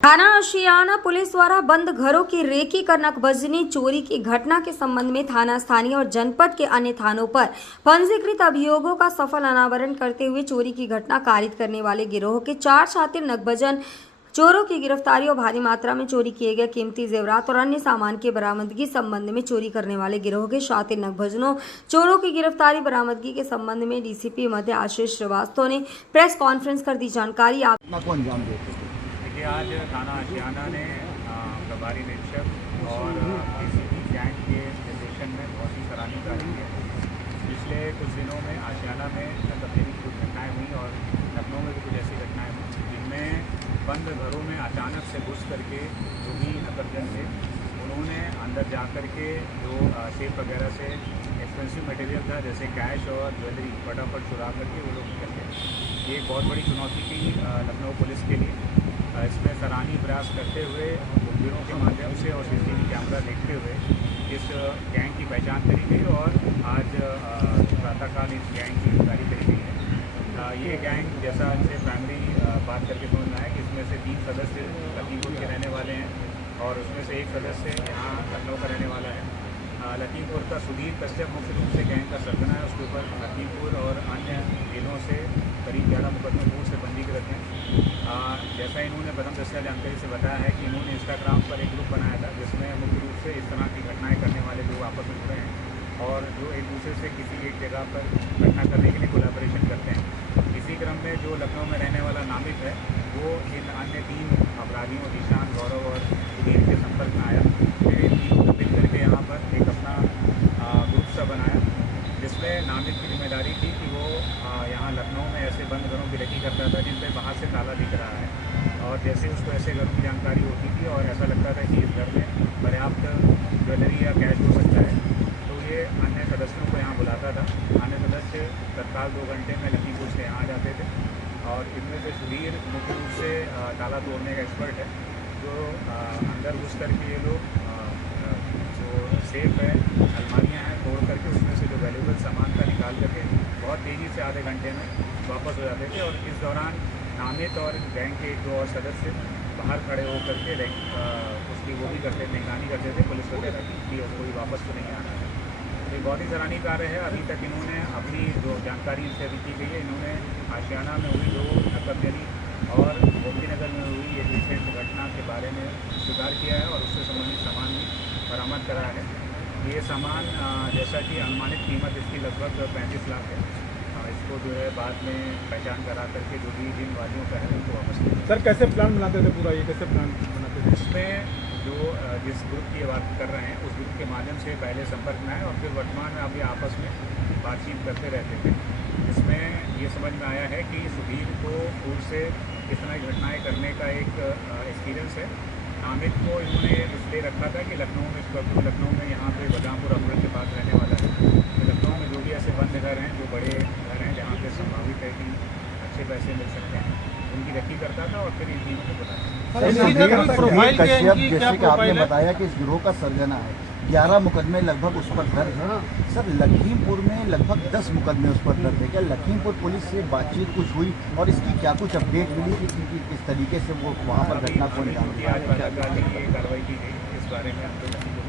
थाना आशियाना पुलिस द्वारा बंद घरों की रेकी कर नकबजनी चोरी की घटना के संबंध में थाना स्थानीय और जनपद के अन्य थानों पर पंजीकृत अभियोगों का सफल अनावरण करते हुए चोरी की घटना कारित करने वाले गिरोह के 4 शातिर नकबजन चोरों की गिरफ्तारी और भारी मात्रा में चोरी किए गए कीमती जेवरात और अन्य सामान की बरामदगी संबंध में चोरी करने वाले गिरोह के शातिर नकबजनों चोरों की गिरफ्तारी बरामदगी के संबंध में डीसीपी मध्य आशीष श्रीवास्तव ने प्रेस कॉन्फ्रेंस कर दी जानकारी। देखिए, आज थाना आशियाना ने प्रभारी निरीक्षक और एसीपी गैंग के निर्देशन में बहुत ही सराहनीय कार्य किया। पिछले कुछ दिनों में आशियाना में तब्दीली की कुछ घटनाएँ हुई और लखनऊ में भी कुछ ऐसी घटनाएँ हुई जिनमें बंद घरों में अचानक से घुस करके जो भी नकबजन थे उन्होंने अंदर जा कर के जो सेफ वगैरह से एक्सपेंसिव मटेरियल था जैसे कैश और ज्वेलरी फटाफट चुरा करके वो लोग निकल गए। ये एक बहुत बड़ी चुनौती थी लखनऊ पुलिस के लिए। इसमें सराहनीय प्रयास करते हुए मुखबिरों के माध्यम से और सीसीटीवी कैमरा देखते हुए इस गैंग की पहचान करी गई और आज प्रातःकाल इस गैंग की गिरफ्तारी करी गई है। ये गैंग जैसा इनसे प्राइमरी बात करके समझ में आया कि इसमें से 3 सदस्य लखीमपुर के रहने वाले हैं और उसमें से एक सदस्य यहाँ लखनऊ का रहने वाला है। लखीमपुर का सुधीर कश्यप मुख्य रूप से गैंग का सरगना है। उसके ऊपर लखीमपुर और अन्य जिलों से करीब 11 मुकदमे पूर्व से पंजीकृत हैं। जैसा इन्होंने प्रथम दस्ता जानकारी से बताया है कि इन्होंने इंस्टाग्राम पर एक ग्रुप बनाया था जिसमें मुख्य रूप से इस तरह की घटनाएं करने वाले लोग आपस में जुड़े हैं और जो एक दूसरे से किसी एक जगह पर घटना करने के लिए कोलैबोरेशन करते हैं। इसी क्रम में जो लखनऊ में रहने वाला नामित है वो इन अन्य 3 अपराधियों ईशान, गौरव और सुधीर के संपर्क में आया। फिर इन तीनों को मिल करके यहाँ पर एक अपना ग्रुप सा बनाया जिसमें नामित की जिम्मेदारी थी कि वो यहाँ लखनऊ में ऐसे बंद घरों की रेकी करता था जिन पर बाहर से ताला दिख रहा है और जैसे उसको ऐसे घरों की जानकारी होती थी और ऐसा लगता था कि इस घर में पर्याप्त ज्वेलरी या कैश हो सकता है तो ये अन्य सदस्यों को यहाँ बुलाता था। अन्य सदस्य तत्काल 2 घंटे में लखीमपुर से यहाँ आ जाते थे और इनमें से सुधीर मुख्य रूप से ताला तोड़ने का एक्सपर्ट है जो अंदर घुस करके ये लोग जो सेफ है, अलमारियाँ हैं, तोड़ करके उसमें से जो वैल्यूबल सामान का निकाल करके बहुत तेज़ी से आधे घंटे में वापस हो जाते थे और इस दौरान नामित और गैंग के 2 और सदस्य बाहर खड़े होकर के उसकी वो भी करते थे, निगरानी करते थे पुलिस वगैरह की कि कोई वापस तो नहीं आ रहा है। तो ये बहुत ही सराहनीय कार्य है। अभी तक इन्होंने अपनी जो जानकारी इनसे अभी की गई है, इन्होंने आशियाना में हुई 2 नकबजनी और गोमतीनगर में हुई एक रिसेंट घटना के बारे में स्वीकार किया है और उससे संबंधित सामान भी बरामद करा है। ये सामान जैसा कि अनुमानित कीमत इसकी लगभग 35 लाख है। इसको जो है बाद में पहचान करा करके जो भी जिन वादियों का है उनको वापस किया। सर कैसे प्लान बनाते थे पूरा, ये कैसे प्लान बनाते थे? इसमें जो जिस ग्रुप की बात कर रहे हैं उस ग्रुप के माध्यम से पहले संपर्क में आए और फिर वर्तमान में अभी आपस में बातचीत करते रहते थे। इसमें ये समझ में आया है कि सुधीर को पूर्व से इस तरह की घटनाएँ करने का एक एक्सपीरियंस है। नामित को इन्होंने इसलिए रखा था कि लखनऊ में यहाँ पे बदामपुर अमृत के पास रहने वाला है। तो लखनऊ में जो भी ऐसे बंद घर हैं, जो बड़े घर हैं जहाँ पे संभावित है कि अच्छे पैसे मिल सकते हैं, उनकी रेकी करता था और फिर इन तीनों को बुलाता। कश्यप जैसे कि आपने बताया कि इस गिरोह का सरगना है, 11 मुकदमे लगभग उस पर दर्ज हैं। सर लखीमपुर में लगभग 10 मुकदमे उस पर दर्ज है। क्या लखीमपुर पुलिस से बातचीत कुछ हुई और इसकी क्या कुछ अपडेट मिली कि किस तरीके से वो वहाँ पर घटना को अंजाम दिया? आज कार्रवाई की गई इस बारे में हम लोग